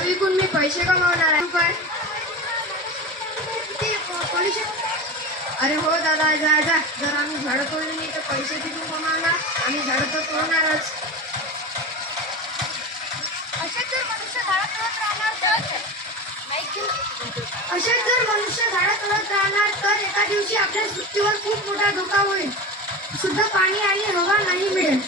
झाडं विकून मी पैसे कमावणार आहे. तू काय? अरे हो दादा, जा जा. जर आम्ही झाडं तोडली तर पैसे तिथून कमावणार. आम्ही झाडं तर तोडणारच. असेच जर मनुष्य झाडं तोडत राहणार तर एका दिवशी आपल्या सृष्टीवर खूप मोठा धोका होईल. शुद्ध पाणी आणि हवा नाही मिळेल.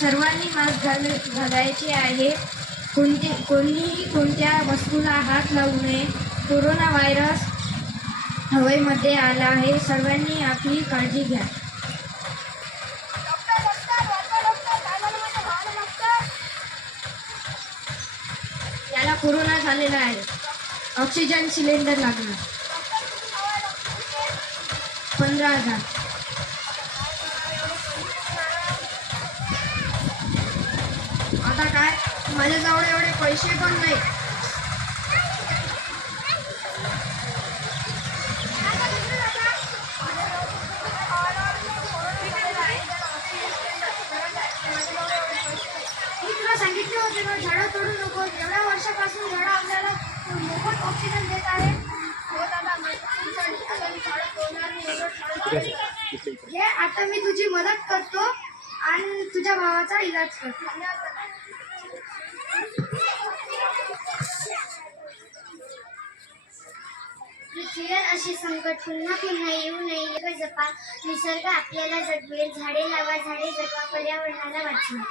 सर्वांनी मास्क घालायचे आहे. कोणीही कोणत्या वस्तूला हात लावू नये. कोरोना व्हायरस हवेमध्ये आला आहे. सर्वांनी आपली काळजी घ्या. याला कोरोना झालेला आहे. ऑक्सिजन सिलेंडर लागणार. 15,000. आता काय, माझ्याजवळ एवढे पैसे पण नाही. मी तुला सांगितले होते ना, झाडं तोडू नको. एवढ्या वर्षापासून झाडं आपल्याला मोफत ऑक्सिजन देत आहे. हो दादा, आता मी झाडं तोडणार नाही. हे आता मी तुझी मदत करतो आणि तुझ्या भावाचा इलाज करतो. पृथ्वीवर असे संकट पुन्हा पुन्हा येऊ नये. जपा, निसर्ग आपल्याला जगवेल. झाडे लावा, झाडे जगवा, पर्यावरणाला वाचवा.